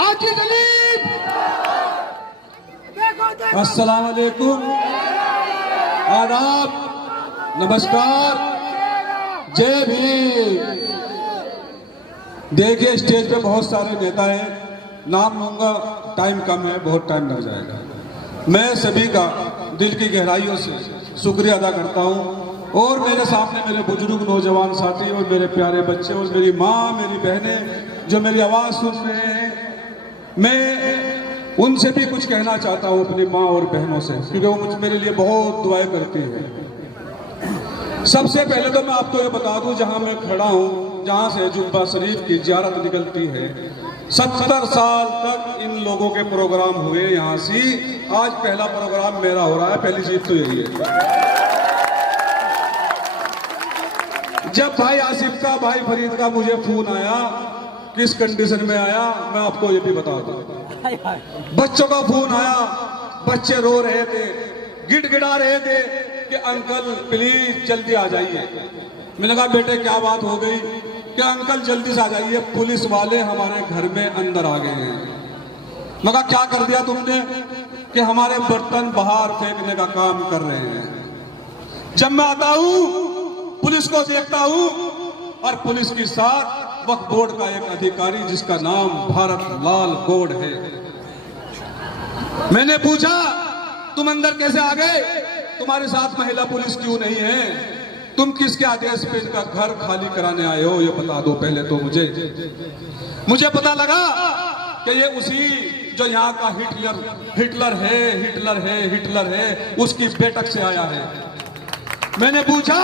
हाजी सलीम। अस्सलाम वालेकुम, आदाब, नमस्कार, जय भीम। देखिए स्टेज पे बहुत सारे नेता हैं, नाम लूंगा, टाइम कम है, बहुत टाइम लग जाएगा। मैं सभी का दिल की गहराइयों से शुक्रिया अदा करता हूँ और मेरे सामने मेरे बुजुर्ग नौजवान साथी और मेरे प्यारे बच्चे और मेरी माँ, मेरी बहनें जो मेरी आवाज़ सुन रहे हैं, मैं उनसे भी कुछ कहना चाहता हूँ, अपनी माँ और बहनों से, क्योंकि वो मुझे मेरे लिए बहुत दुआएं करती हैं। सबसे पहले तो मैं आपको ये बता दूं, जहां मैं खड़ा हूं, जहां से जुब्बा शरीफ की ज़ियारत निकलती है, 70 साल तक इन लोगों के प्रोग्राम हुए यहाँ से। आज पहला प्रोग्राम मेरा हो रहा है, पहली चीज तो यही है। जब भाई आसिफ का, भाई फरीद का मुझे फोन आया, किस कंडीशन में आया मैं आपको ये भी बता दूं। बच्चों का फोन आया, बच्चे रो रहे थे, गिड़गिड़ा रहे थे कि अंकल प्लीज जल्दी आ जाइए। मैंने कहा बेटे क्या बात हो गई? क्या अंकल जल्दी से आ जाइए, पुलिस वाले हमारे घर में अंदर आ गए हैं। मैं कहा क्या कर दिया तुमने? कि हमारे बर्तन बाहर फेंकने का काम कर रहे हैं। जब मैं आता हूं पुलिस को देखता हूं और पुलिस के साथ वक्फ बोर्ड का एक अधिकारी जिसका नाम भारत लाल गौड़ है। मैंने पूछा तुम अंदर कैसे आ गए? तुम्हारे साथ महिला पुलिस क्यों नहीं है? तुम किसके आदेश पे इनका घर खाली कराने आए हो, ये बता दो पहले तो मुझे पता लगा कि ये उसी जो यहाँ का हिटलर है उसकी बैठक से आया है। मैंने पूछा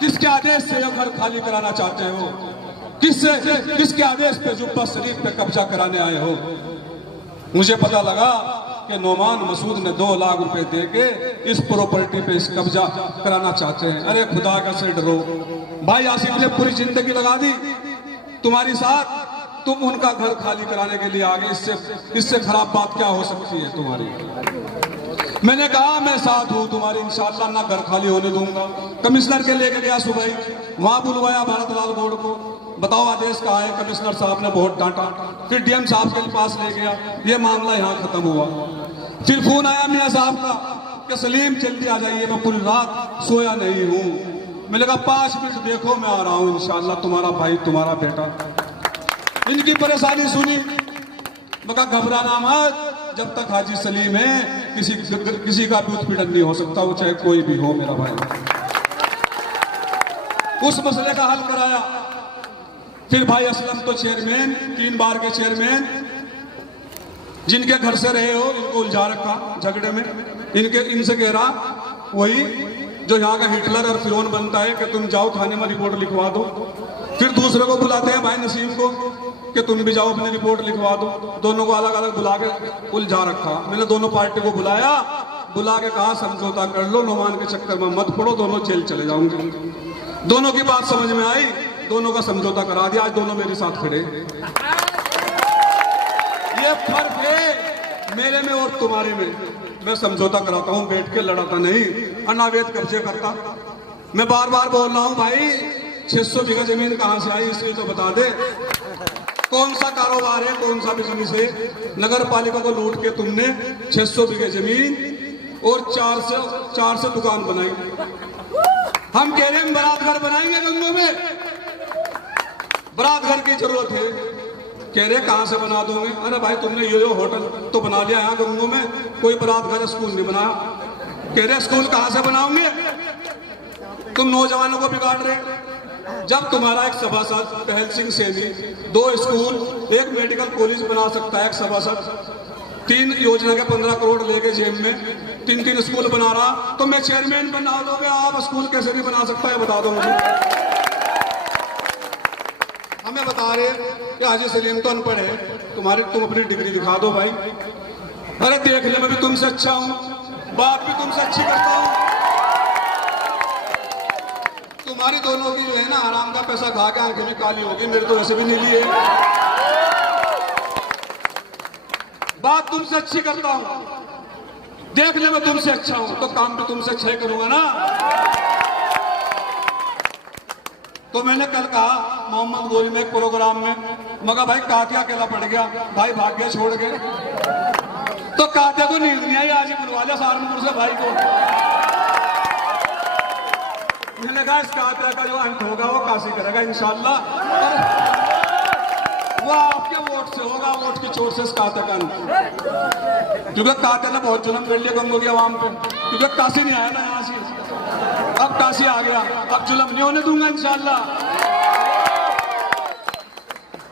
किसके आदेश से ये घर खाली कराना चाहते हो? किसके आदेश पे जुब्बा शरीफ पे कब्जा कराने आए हो? मुझे पता लगा कि नोमान मसूद ने 2 लाख रुपए देके इस प्रॉपर्टी पे इस कब्जा कराना चाहते हैं। अरे खुदा का से डरो भाई, आसिफ ने पूरी जिंदगी लगा दी तुम्हारी साथ, तुम उनका घर खाली कराने के लिए आ गए। इससे खराब बात क्या हो सकती है तुम्हारी? मैंने कहा मैं साथ हूं तुम्हारी, इंशाअल्लाह ना घर खाली होने दूंगा। कमिश्नर के लेके गया सुबह ही, वहां बुलवाया भारत लाल गौड़ को, बताओ आदेश कहाँ है? कमिश्नर साहब ने बहुत डांटा। फिर डीएम साहब के पास ले गया, ये मामला यहाँ खत्म हुआ। फिर फोन आया मियाँ साहब का कि सलीम जल्दी आ जाइए, मैं पूरी रात सोया नहीं हूँ। मैंने कहा 5 मिनट देखो मैं आ रहा हूँ, इंशाअल्लाह तुम्हारा भाई तुम्हारा बेटा। इनकी परेशानी सुनी, मैं कहा घबराना मत, जब तक हाजी सलीम है किसी का भी उत्पीड़न नहीं हो सकता, वो चाहे कोई भी हो मेरा भाई। उस मसले का हल कराया। फिर भाई असलम तो चेयरमैन, 3 बार के चेयरमैन, जिनके घर से रहे हो इनको उलझा रखा झगड़े में। इनसे कह रहा वही जो यहाँ का हिटलर और फिरौन बनता है कि तुम जाओ थाने में रिपोर्ट लिखवा दो। फिर दूसरे को बुलाते हैं भाई नसीम को कि तुम भी जाओ अपनी रिपोर्ट लिखवा दो। दोनों को अलग अलग बुला के उलझा रखा। मैंने दोनों पार्टी को बुलाया, बुला के कहा समझौता कर लो, नोमान के चक्कर में मत पड़ो, दोनों जेल चले जाओगे। दोनों की बात समझ में आई, दोनों का समझौता करा दिया। आज दोनों मेरे साथ खड़े। ये फर्क है मेरे में और तुम्हारे में। मैं समझौता कराता हूं, बैठ के लड़ाता नहीं, अनावैध कब्जे करता। मैं बार बार बोल रहा हूं भाई 600 बीघा जमीन कहां से आई इसलिए तो बता दे। कौन सा कारोबार है, कौन सा बिजनेस है? नगर पालिका को लूट के तुमने 600 बीघे जमीन और 4 से दुकान बनाई। हम कह रहे हैं बारात घर बनाएंगे गंगों में, बारात घर की जरूरत है। कह रहे कहां से बना दोगे? अरे भाई तुमने ये होटल तो बना लिया यहाँ गंगों में, कोई बारात घर स्कूल नहीं बनाया। कह रहे स्कूल कहां से बनाओगे? तुम नौजवानों को बिगाड़ रहे। जब तुम्हारा एक सभासद पहल Singh Saini 2 school, 1 medical college बना सकता है, एक सभासद 3 योजना के 15 करोड़ लेके जेब में 3 स्कूल बना रहा, तो मैं चेयरमैन बना दोगे आप? स्कूल कैसे नहीं बना सकता है बता दो मुझे। हमें बता रहे कि हाजी सलीम तो अनपढ़ है, तुम अपनी डिग्री दिखा दो भाई। अरे देखने में भी तुमसे अच्छा हूं, बात भी तुमसे अच्छी करता हूं। तुम्हारी दोनों की जो है ना आराम का पैसा खा के आंखें भी काली होगी, मेरे तो वैसे भी नीली है। बात तुमसे अच्छी करता हूं, देखने में तुमसे अच्छा हूं, तो काम भी तुमसे अच्छा करूंगा ना। तो मैंने कल कहा मोहम्मद गोरी में एक प्रोग्राम में, मगर भाई कातिया अकेला पड़ गया, भाई भाग गया छोड़ के। तो कातिया को नींद नहीं आई, आज ही बुलवा लिया सहारनपुर से भाई को। मैंने कहा इस कातिया का जो अंत होगा वो काशी करेगा इंशाल्लाह, वो आपके वोट से होगा, वोट की चोट से इस कातिया का अंत। क्योंकि कातिया ने बहुत जुल्म कर लिया गंगो की आवाम पे, क्योंकि काशी नहीं आया ना यहाँ से, अब काशी आ गया, अब जुल्म नहीं होने दूंगा इंशाल्लाह।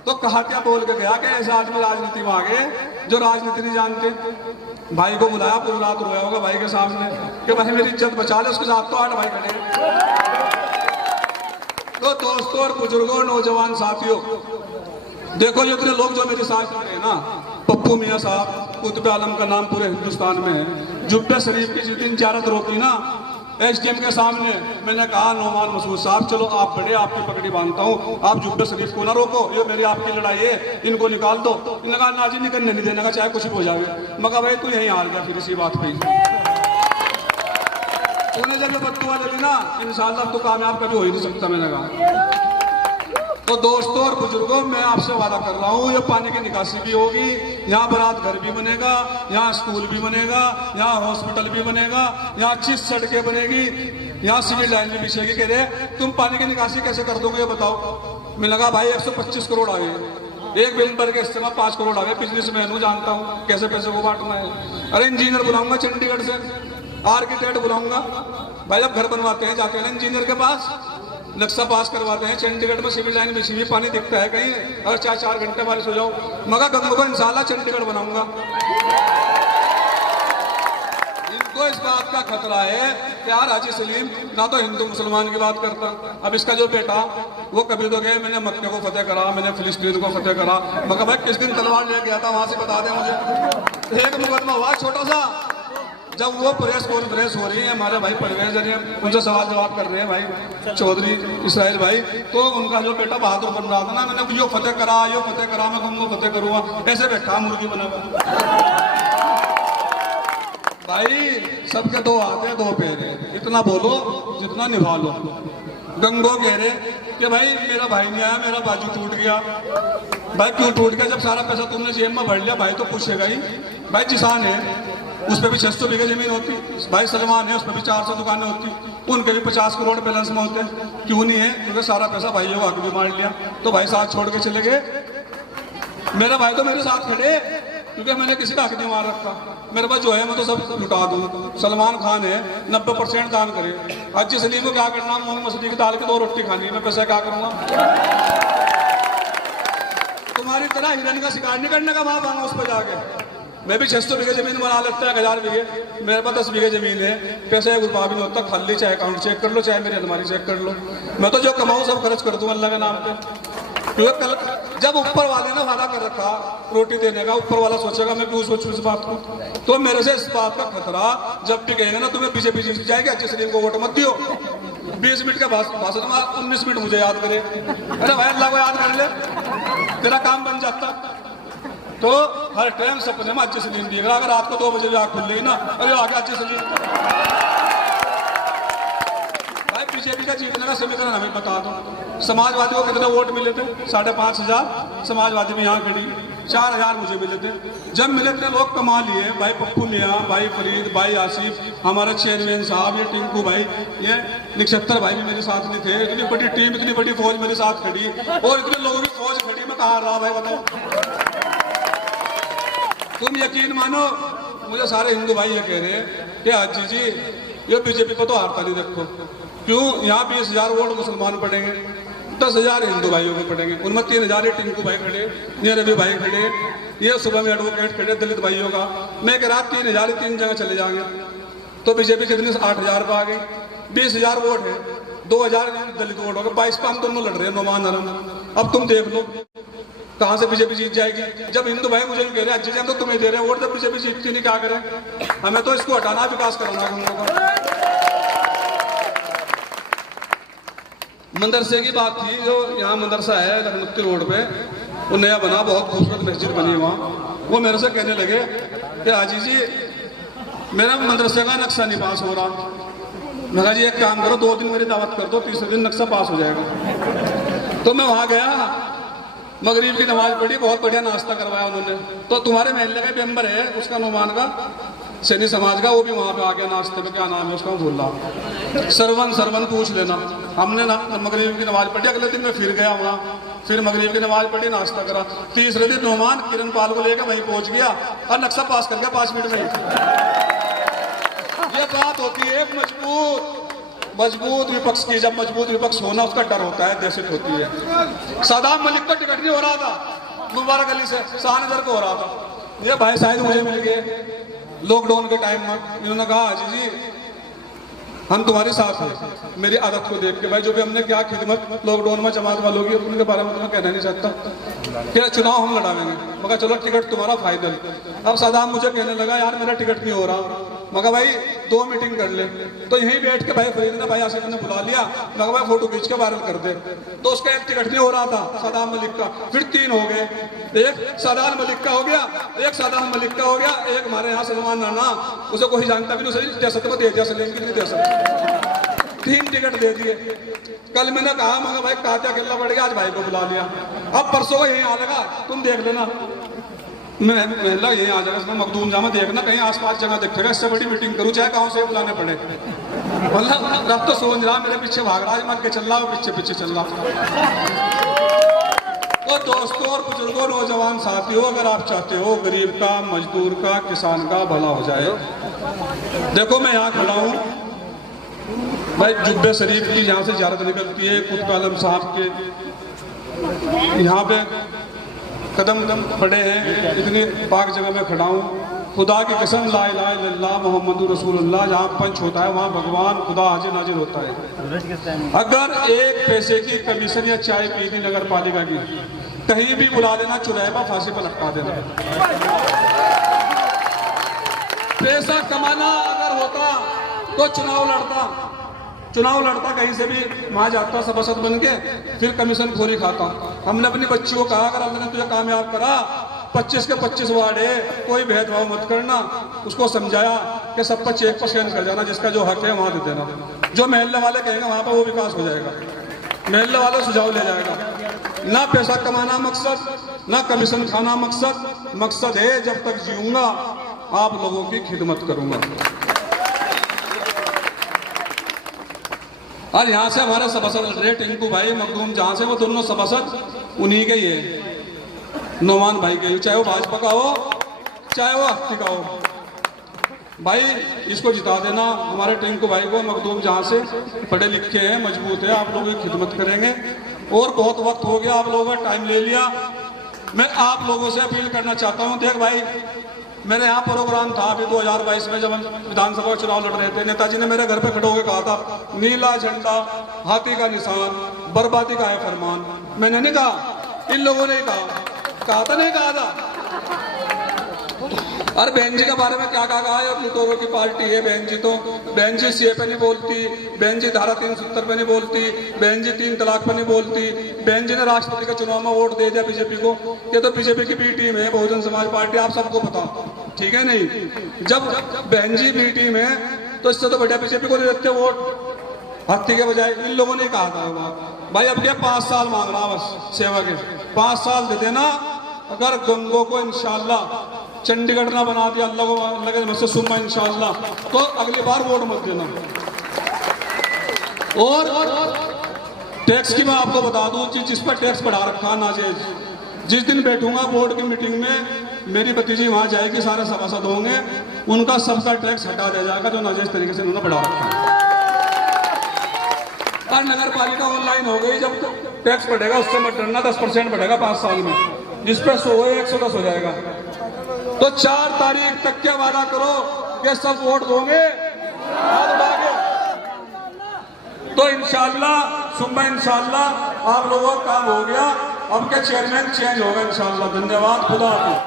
तो कातिया बोल के गया कि ऐसे आदमी राजनीति में आ गए जो राजनीति नहीं जानते। भाई को बुलाया, पूरी रात रोया होगा भाई के सामने कि भाई मेरी इज्जत बचा ले, उसके साथ तो 8 भाई खड़े। तो दोस्तों और बुजुर्गों, नौजवान साथियों, देखो ये इतने लोग जो मेरे साथ खड़े हैं ना, पप्पू मियाँ साहब, कुतुब आलम का नाम पूरे हिंदुस्तान में है। जुब्बे शरीफ की जिस दिन ज़ियारत रोकी ना एसडीएम के सामने, मैंने कहा नौमान मसूद साहब चलो आप बड़े, आपकी पगड़ी बांधता हूँ, आप जुब्बे शरीफ को ना रोको, ये मेरी आपकी लड़ाई है, इनको निकाल दो। इन्होंने कहा ना जी निकलने नहीं देने का, चाहे कुछ भी हो जाए। मगर भाई तू यहीं हार गया फिर इसी बात पे। उन्हें जब ये बददुआ लगी ना, इंशाल्लाह तो कामयाब कभी हो ही नहीं सकता। मैंने कहा तो दोस्तों और बुजुर्गों, मैं आपसे वादा कर रहा हूँ, ये पानी की निकासी भी होगी, यहाँ बारात घर भी बनेगा, यहाँ स्कूल भी बनेगा, यहाँ हॉस्पिटल भी बनेगा, यहाँ अच्छी सड़कें बनेगी, यहाँ सिविल लाइन भी बिछेगी। कह रहे तुम पानी की निकासी कैसे कर दोगे ये बताओ। मैं लगा भाई 125 करोड़ आ गए, एक मेंबर के इस्तेमाल 5 करोड़ आ गए, बिजनेसमैन हूँ, जानता हूँ कैसे पैसे को बांटना है। अरे इंजीनियर बुलाऊंगा चंडीगढ़ से, आर्किटेक्ट बुलाऊंगा। भाई जब घर बनवाते हैं जाते हैं इंजीनियर के पास, नक्शा पास करवाते हैं। चंडीगढ़ में सिविल लाइन बिछी हुई, पानी दिखता है कहीं, अगर 4 घंटे बारिश हो जाओ। मगर गंगो को इंशाल्लाह चंडीगढ़ बनाऊंगा। इनको इस बात का खतरा है कि यार हाजी सलीम ना तो हिंदू मुसलमान की बात करता, अब इसका जो बेटा वो कभी तो गए मैंने मक्के को फतेह करा, मैंने फिलिस्तीन को फतेह करा, मगर भाई किस दिन तलवार ले गया था वहां से बता दें मुझे। एक मुकदमा हुआ छोटा सा, जब वो प्रेस कॉन्फ्रेंस हो रही है, हमारे भाई परवेज उनसे सवाल जवाब कर रहे हैं भाई चौधरी इसराइल भाई, तो उनका जो बेटा बहादुर बन रहा था ना, मैंने यो फतेह करा, मैं तुमको फतेह करूंगा, ऐसे बैठा मुर्गी बना हुआ। भाई सबके 2 हाथ है 2 पैर है, इतना बोलो जितना निभा लो। गंगो कह रहे कि भाई मेरा भाई नहीं आया, मेरा बाजू टूट गया। भाई क्यों टूट गया? जब सारा पैसा तुमने जेब में भर लिया, भाई तो पूछेगा ही। भाई किसान है, उस पर भी 600 बीघे जमीन होती। भाई सलमान है, उस पर भी 400 दुकानें होती, उनके भी 50 करोड़ बैलेंस में होते। क्यों नहीं है? क्योंकि सारा पैसा भाइयों को आगे भी मार लिया, तो भाई साथ छोड़ के चले गए। मेरा भाई तो मेरे साथ खड़े, क्योंकि मैंने किसी का हक नहीं मार रखा। मेरे पास जो है मैं तो सब लुटा दूँ। सलमान खान है 90% दान करे। हाजी सलीम को क्या करना, मूंग मसूरी की दाल की 2 रोटी खानी, मैं पैसा क्या करूँगा? तुम्हारी तरह हिरन का शिकार नहीं करने का वहां पाऊंगा उस पर जाके। मैं भी 600 बीघे जमीन बना लेता है, 1000 बीघे, मेरे पास 10 बीघे जमीन है, पैसा 1 रुपया भी नहीं होता। खाली चाहे अकाउंट चेक कर लो, चाहे मेरी अलमारी चेक कर लो, मैं तो जो कमाऊँ सब खर्च कर दूँ अल्लाह के नाम पे। क्योंकि कल जब ऊपर वाले ने वादा कर रखा रोटी देने का, ऊपर वाला सोचेगा मैं क्यों सोचूं इस बात को। तो मेरे से इस बात का खतरा जब भी कहेगा ना तुम्हें बीजेपी जीत जाएगी, हाजी सलीम को वोट मत दियो, 20 मिनट का भाषण में 19 मिनट मुझे याद करे। अरे भाई अल्लाह को याद कर ले, तेरा काम बन जाता। तो हर टाइम सपने में हाजी सलीम दिएगा। अगर रात को 2 बजे भी आँख खुल गई ना, अरे आगे हाजी सलीम। भाई बीजेपी का जीतने का समीकरण हमें बता दो। समाजवादी को कितने वोट मिले थे? 5,500 समाजवादी में यहाँ खड़ी, 4,000 मुझे मिले थे। जब मिले थे लोग कमा लिए। भाई पप्पू मियाँ, भाई फरीद, भाई आसिफ, हमारे चेयरमैन साहब, ये टिंकू भाई, ये नक्षत्र भाई भी मेरे साथ नहीं थे। इतनी बड़ी टीम, इतनी बड़ी फौज मेरे साथ खड़ी, और इतने लोगों की फौज खड़ी, मैं कहाँ रहा भाई बताओ। तुम यकीन मानो, मुझे सारे हिंदू भाई ये कह रहे हैं कि हाजी जी ये बीजेपी को तो हारता नहीं देखो। क्यों? यहाँ 20,000 वोट मुसलमान पड़ेंगे, 10,000 हिंदू भाइयों को पड़ेंगे, उनमें 3,000 टिंकू भाई खड़े, ये रवि भाई खड़े, ये सुबह में एडवोकेट खड़े दलित भाइयों का। मैं कह रहा 3,000 3 जगह चले जाएंगे, तो बीजेपी कितनी 8,000 पर आ गई। 20,000 वोट है, 2,000 दलित वोट होगा, 22 पर हम दोनों लड़ रहे हैं नौमान नरम। अब तुम देख लो कहाँ से बीजेपी जीत जाएगी। जब हिंदू भाई मुझे कह रहे हैं अच्छे तो तुम्हें दे रहे हैं वोट, जब बीजेपी जीतती नहीं, क्या करें? हमें तो इसको हटाना, विकास कराना हम लोगों का। मदरसे की बात थी, जो यहाँ मदरसा है लखनऊ रोड पे, वो नया बना, बहुत खूबसूरत मस्जिद बनी वहाँ। वो मेरे से कहने लगे कि हाजी जी मेरा मदरसे का नक्शा नहीं पास हो रहा। मैं कहा जी एक काम करो, 2 दिन मेरी दावत कर दो, तीसरे दिन नक्शा पास हो जाएगा। तो मैं वहां गया, मगरिब की नमाज पढ़ी, बहुत बढ़िया नाश्ता करवाया उन्होंने। तो तुम्हारे महल्ले का मेंबर है उसका नुमान का सैनी समाज का, वो भी वहां पे आ गया नाश्ते में, क्या नाम है उसका भूल रहा, सरवन पूछ लेना। हमने मगरिब की नमाज पढ़ी, अगले दिन मैं फिर गया वहाँ, फिर मगरिब की नमाज पढ़ी, नाश्ता करा। तीसरे दिन नुमान किरण पाल को लेकर वहीं पहुंच गया और नक्शा पास कर गया 5 मिनट में। ये बात होती है मजबूत विपक्ष की। जब मजबूत विपक्ष होना उसका डर होता है, दहशत होती है। सदाम मलिक को टिकट नहीं हो रहा था मुबारक अली से, शाहनजर को हो रहा था। ये भाई शायद मुझे मिल गए लॉकडाउन के टाइम में। इन्होंने कहा हाजी जी हम तुम्हारे साथ हैं। मेरी आदत को देख के भाई, जो भी हमने क्या खिदमत लॉकडाउन में जमात वालों की, उनके बारे में तो मैं कहना नहीं चाहता। क्या चुनाव हम लड़ावेंगे, मगर चलो टिकट तुम्हारा फाइनल। अब सदाम मुझे कहने लगा यार मेरा टिकट नहीं हो रहा, मगर भाई 2 मीटिंग कर ले। तो यहीं बैठ के भाई फरीद ने भाई आसिफ ने बुला लिया, मगर भाई फोटो खींच के वायरल कर दे। तो उसका एक टिकट नहीं हो रहा था सदाम मलिक का, फिर 3 हो गए। एक सदाम मलिक का हो गया, एक सदाम मलिक का हो गया, एक हमारे यहाँ सलमान नाना, उसे कोई जानता भी नहीं, उसे दहशत को दे दिया, सलीम की नहीं दहशत। 3 टिकट दे दिए। कल मैंने कहा मगर भाई कात्या खेलना पड़ेगा, आज भाई को बुला लिया। अब परसों को यहीं आ लगा, तुम देख लेना मैं यहीं आ जाएगा, मखदूम जामा देखना, कहीं आसपास जगह दिखेगा, इससे बड़ी मीटिंग करूँ चाहे गाँव से बुलाने पड़े। मतलब रब तो सोच रहा मेरे पीछे भाग रहा है, मत के चल रहा हो, पीछे चल रहा। तो दोस्तों और बुजुर्गों, नौजवान साथियों, अगर आप चाहते हो गरीब का, मजदूर का, किसान का भला हो जाए, देखो मैं यहाँ खड़ा हूँ भाई, जुब्बे शरीफ की जहाँ से ज़ियारत निकलती है, कुतुब आलम साहब के यहाँ पे कदम पड़े हैं, इतनी पाक जगह में खड़ा हूँ। खुदा की कसम ला इलाहा इल्लल्लाह मुहम्मदुर रसूलुल्लाह, जहाँ पंच होता है वहाँ भगवान खुदा हाजिर नाजिर होता है। अगर 1 पैसे की कमीशन या चाय पी थी नगर पालिका की, कहीं भी बुला देना, चुराया फांसी पर लटका देना। पैसा कमाना अगर होता तो चुनाव लड़ता कहीं से भी वहां जाता सभासद बन के, फिर कमीशन खोरी खाता। हमने अपनी बच्चियों को कहा अगर अल्लाह ने तुझे कामयाब करा, 25 के 25 वार्ड है, कोई भेदभाव मत करना। उसको समझाया कि सब पर चेक पर साइन कर जाना, जिसका जो हक है वहां दे देना, जो महल्ले वाले कहेंगे वहां पर वो विकास हो जाएगा, महल्ले वाले सुझाव ले जाएगा। ना पैसा कमाना मकसद, ना कमीशन खाना मकसद है जब तक जीऊंगा आप लोगों की खिदमत करूंगा। और यहाँ से हमारे सभासद रहे टिंकू भाई मखदूम, जहाँ से वो दोनों सभासद उन्हीं के ही है, नौमान भाई के, चाहे वो भाजपा का हो चाहे वो हफ्ती का हो। भाई इसको जिता देना, हमारे टिंकू भाई को, मखदूम जहाँ से पढ़े लिखे हैं, मजबूत है, आप लोगों की खिदमत करेंगे। और बहुत वक्त हो गया, आप लोगों ने टाइम ले लिया। मैं आप लोगों से अपील करना चाहता हूँ, देख भाई मेरे यहाँ प्रोग्राम था अभी 2022 में, जब हम विधानसभा चुनाव लड़ रहे थे, नेताजी ने मेरे घर पे खड़े होकर कहा था नीला झंडा, हाथी का निशान, बर्बादी का है फरमान। मैंने नहीं कहा, इन लोगों ने कहा था नहीं कहा था। अरे बहन जी के बारे में क्या कहा है, अपनी लोगों की पार्टी है बहन जी, तो बहन जी सीए पे नहीं बोलती, बहन जी धारा 370 पे नहीं बोलती, बहन जी 3 तलाक पे नहीं बोलती, बहन जी ने राष्ट्रपति के चुनाव में वोट दे दिया बीजेपी को। ये तो बीजेपी की बी टीम है, बहुजन समाज पार्टी, आप सबको पता, ठीक है नहीं। जब बहन जी बी टीम है तो इससे तो बढ़िया बीजेपी को दे देते वोट, हत्ती के बजाय। इन लोगों ने कहा था बात भाई, अब क्या 5 साल मांग रहा बस सेवा के, 5 साल दे देना। अगर गंगों को इंशाल्लाह चंडीगढ़ ना बना दिया अल्लाह को, अल्लाह के मस्जिद सुम्मा इंशाल्लाह, तो अगली बार वोट मत देना। और टैक्स की मैं आपको बता दूं, जिस पर टैक्स बढ़ा रखा नाजेज, जिस दिन बैठूंगा बोर्ड की मीटिंग में, मेरी भतीजी वहां जाएगी, सारे सभासद होंगे, उनका सबका टैक्स हटा दिया जाएगा जो नाजेज तरीके से उन्होंने बढ़ा रखा है। और नगर पालिका ऑनलाइन हो गई, जब टैक्स बढ़ेगा उससे मत डरना, 10% बढ़ेगा 5 साल में, जिस पर 100 है 110 हो जाएगा। तो 4 तारीख तक क्या वादा करो कि सब वोट दोगे, तो इंशाल्लाह सुबह इंशाल्लाह आप लोगों का काम हो गया। अब के चेयरमैन चेंज होगा इंशाल्लाह। धन्यवाद, खुदा हाफिज़।